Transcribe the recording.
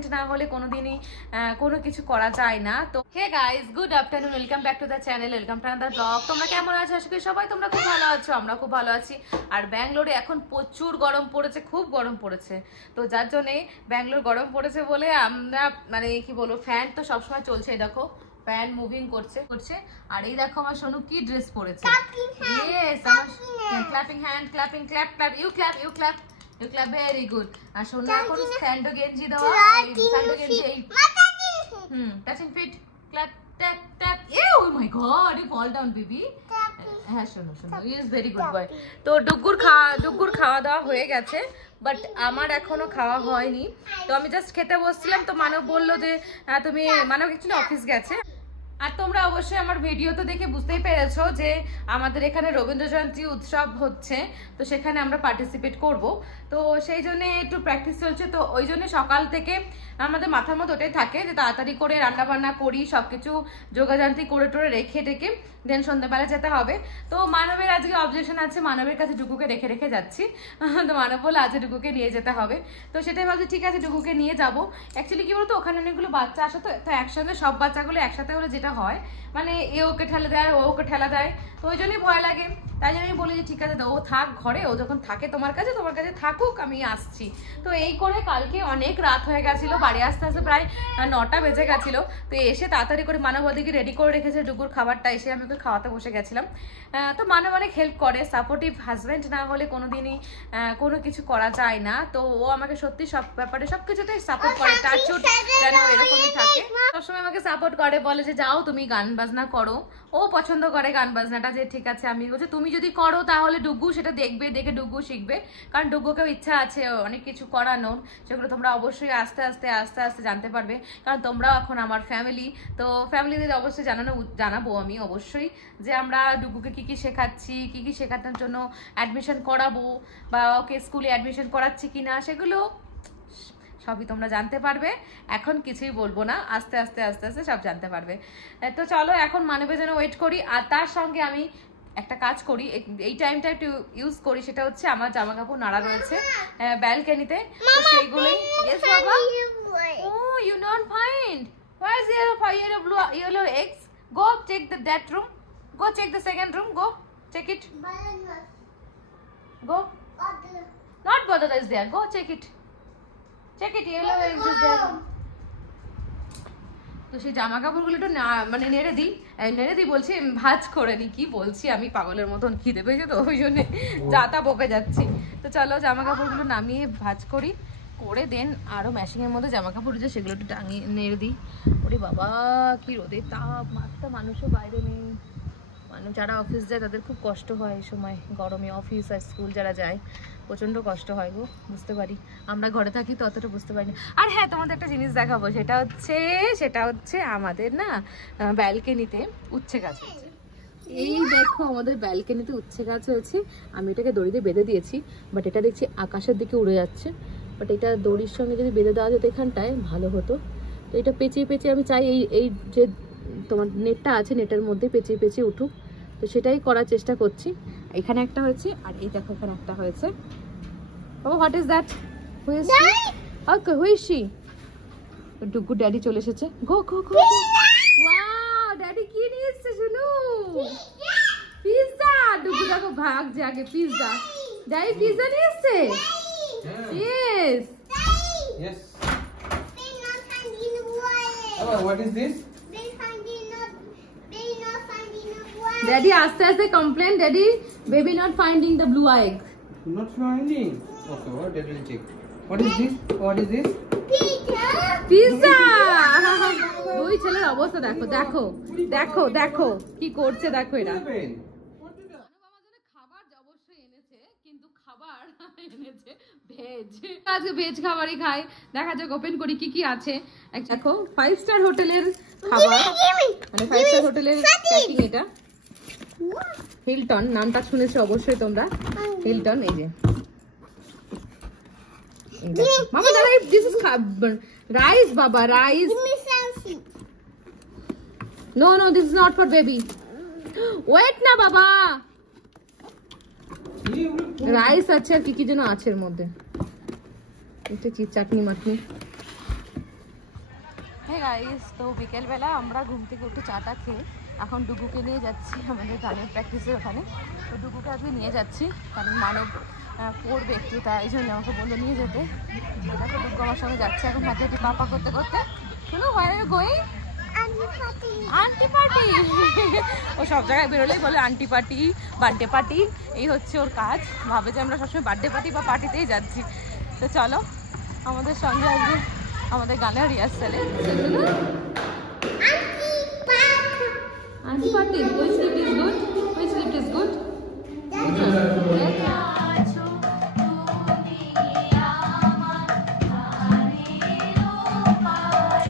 Husband না হলে কোনোদিনই কোনো কিছু করা যায় না। তো hey guys, good afternoon, welcome back to the channel, welcome to another blog. তোমরা কেমন আছো? আশা করি সবাই তোমরা খুব ভালো আছো, আমরা খুব ভালো আছি। আর ব্যাঙ্গালোরে এখন প্রচুর গরম পড়েছে, খুব গরম পড়েছে। তো যার জন্যে ব্যাঙ্গালোর গরম পড়েছে বলে আমরা মানে কি বলবো, ফ্যান তো সবসময় চলছে। দেখো ফ্যান মুভিং করছে। আর এই দেখো আমার সোনু কি ড্রেস পরেছে। ইয়েস, আমার clapping hand, clapping, clap, you clap, very good. আর সোনু এখন স্যান্ডো গেঞ্জি দেওয়া, স্যান্ডো গেঞ্জি এই touching fit, clap tap tap. Oh my god, you fall down baby. হ্যাঁ শোনো, he is very good boy. তো ডুগুর খাওয়া দাওয়া হয়ে গেছে, বাট আমার এখনো খাওয়া হয়নি। তো আমি জাস্ট খেতে বসছিলাম, তো মানব বললো যে তুমি, মানব অ্যাকচুয়ালি অফিস গেছে। আর তোমরা অবশ্যই আমার ভিডিও তো দেখে বুঝতেই পেরেছো যে আমাদের এখানে রবীন্দ্র জয়ন্তী উৎসব হচ্ছে, তো সেখানে আমরা পার্টিসিপেট করব। তো সেই জন্য একটু প্র্যাকটিস চলছে। তো ওই জন্য সকাল থেকে আমাদের মাথার মধ্যে ওটাই থাকে যে তাড়াতাড়ি করে রান্না বান্না করি, সবকিছু যোগাযান্ত্রিক করে টোরে রেখে টেকে দেন সন্ধ্যাবেলা যেতে হবে। তো মানবের আজকে অবজেকশন আছে, মানবের কাছে ডুগুকে রেখে যাচ্ছি। তো মানব বলে আজ ডুগুকে নিয়ে যেতে হবে। তো সেটাই ভাবছি, ঠিক আছে ডুগুকে নিয়ে যাবো। অ্যাকচুয়ালি কি বলতো, ওখানে অনেকগুলো বাচ্চা আসে, তো একসঙ্গে সব বাচ্চাগুলো একসাথে হলে যেটা হয় মানে এ ওকে ঠেলে দেয়, ও ওকে ঠেলা দেয়, তো ওই জন্যই ভয় লাগে। তাই জন্য আমি বলি যে ঠিক আছে ও থাক ঘরে, ও যখন থাকে তোমার কাছে থাকুক, আমি আসছি। তো এই করে কালকে অনেক রাত হয়ে গেছিলো, বাড়ি আসতে আসতে প্রায় 9টা বেজে গেছিলো। তো এসে তাড়াতাড়ি করে মানব ওদিকে রেডি করে রেখেছে ডুগুর খাবারটা, এসে আমি ওকে খাওয়াতে বসে গেছিলাম। তো মানব অনেক হেল্প করে, সাপোর্টিভ হাজব্যান্ড না হলে কোনোদিনই কোনো কিছু করা যায় না। তো ও আমাকে সত্যি সব ব্যাপারে সবকিছুতেই সাপোর্ট করে, টাচুট যেন এরকমই থাকে। সবসময় আমাকে সাপোর্ট করে, বলে যে যাও তুমি গান বাজনা করো। ও পছন্দ করে গান বাজনাটা, যে ঠিক আছে আমি বলছি তুমি যদি করো তাহলে ডুগু সেটা দেখবে, দেখে ডুগু শিখবে। কারণ ডুগুকেও ইচ্ছা আছে অনেক কিছু করানোর, সেগুলো তোমরা অবশ্যই আস্তে আস্তে জানতে পারবে। কারণ তোমরাও এখন আমার ফ্যামিলি, তো ফ্যামিলিদের অবশ্যই জানাবো আমি অবশ্যই যে আমরা ডুগুকে কি শেখাচ্ছি, কি শেখানোর জন্য অ্যাডমিশন করাবো, বা ওকে স্কুলে অ্যাডমিশন করাচ্ছি কিনা, সেগুলো সবই তোমরা জানতে পারবে। এখন কিছুই বলবো না, আস্তে আস্তে সব জানতে পারবে। তো চলো এখন মানবের জন্য ওয়েট করি। আর তার সঙ্গে আমি একটা কাজ করি, এই টাইমটা একটু ইউজ করি, সেটা হচ্ছে আমার জামা কাপড় নাড়া রয়েছে ব্যালকনিতে, তো সেইগুলোই। ইয়েস বাবা। Oh you not find where is yellow eggs? Go check that room, go check the second room, go check it, go. Not bother is there, go check it, yellow eggs is there. তো সেই জামা কাপড়গুলো একটু মানে নেড়ে দিই বলছি, ভাজ করে নি, কি বলছি আমি পাগলের মতন, খিদে পেয়েছে তো ওই জন্য যাতা বকে যাচ্ছি। তো চলো জামা কাপড়গুলো নামিয়ে ভাজ করে দেন আরো মেশিং এর মধ্যে জামা কাপড় যে সেগুলো একটু টাঙিয়ে নেড়ে দিই। ওরে বাবা কি রোদে তাপ, মাত্রা মানুষও বাইরে নেই, মানুষ যারা অফিস যায় তাদের খুব কষ্ট হয় এই সময় গরমে, অফিস আর স্কুল যারা যায় প্রচন্ড কষ্ট হয় গো, বুঝতে পারি। আমরা ঘরে থাকি তো অতটা বুঝতে পারি না। আর হ্যাঁ, তোমাদের একটা জিনিস দেখাবো, সেটা হচ্ছে আমাদের না ব্যালকনিতে উচ্ছে গাছ হয়েছে। এই দেখো আমাদের ব্যালকনিতে উচ্ছে গাছ হয়েছে। আমি এটাকে দড়ি দিয়ে বেঁধে দিয়েছি, বাট এটা দেখছি আকাশের দিকে উড়ে যাচ্ছে। বাট এটা দড়ির সঙ্গে যদি বেঁধে দেওয়া যেত এখানটায় ভালো হতো। তো এটা পেঁচিয়ে আমি চাই এই যে তোমার নেটটা আছে, নেটের মধ্যে পেঁচিয়ে উঠুক, তো সেটাই করার চেষ্টা করছি। এখানে একটা হয়েছে, আর এই দেখো এখানে একটা হয়েছে। বাবা what is that? Who is she? Okay, who is she? ডুগু daddy চলে এসেছে। গো ওয়াও, ড্যাডি কি নিয়ে এসেছে শুনো? পিৎজা। ডুগু দেখো ভাগ যে আগে পিৎজা, ড্যাডি পিৎজা নিয়ে এসেছে। Yes Yes. Oh, what is this? Daddy aste complain, Daddy baby not finding the blue egg. Not finding. Okay, what did we check? What is this? Pizza. দুই ছেলের অবস্থা দেখো কি করছে, দেখো এরা। খাবার অবশ্যই এনেছে, কিন্তু খাবার এনেছে ভেজ। আজকে ভেজ খাবারই খাই। দেখা যাক ওপেন করি কি আছে। দেখো 5 স্টার হোটেলের খাবার, মানে 5 স্টার হোটেলের প্যাকিং। এটা হিলটন, নামটা শুনেছো অবশ্যই তোমরা, হিলটন। এই যে মামা দাঁড়াই, দিস ইজ রাইস বাবা, rice. No this is not for baby, wait না বাবা। রাইস আছে আর কি যেন আছে এর মধ্যে। এটা কি চাটনি মাটনি, হ্যাঁ গাইস, তো বিকেলবেলা আমরা ঘুম থেকে উঠে চাটা খেয়ে এখন ডুগুকে নিয়ে যাচ্ছি আমাদের গানের প্র্যাকটিসের ওখানে। তো ডুগুকে আজকে নিয়ে যাচ্ছি কারণ মানব পড়বে একটু, তাই জন্য আমাকে বললো নিয়ে যেতে। দেখো ডুগু আমার সঙ্গে যাচ্ছে এখন হাতে হাতে পাপা করতে করতে। শুনো হয় গোয়িং আন্টি পার্টি। ও সব জায়গায় বেরোলেই বলে আন্টি পার্টি, বার্থডে পার্টি, এই হচ্ছে ওর কাজ। ভাবে যে আমরা সবসময় বার্থডে পার্টি বা পার্টিতেই যাচ্ছি। তো চলো আমাদের সঙ্গে আজকে আমাদের গানের রিহার্সালে। Aunty party, which sleep is good? Which sleep is good?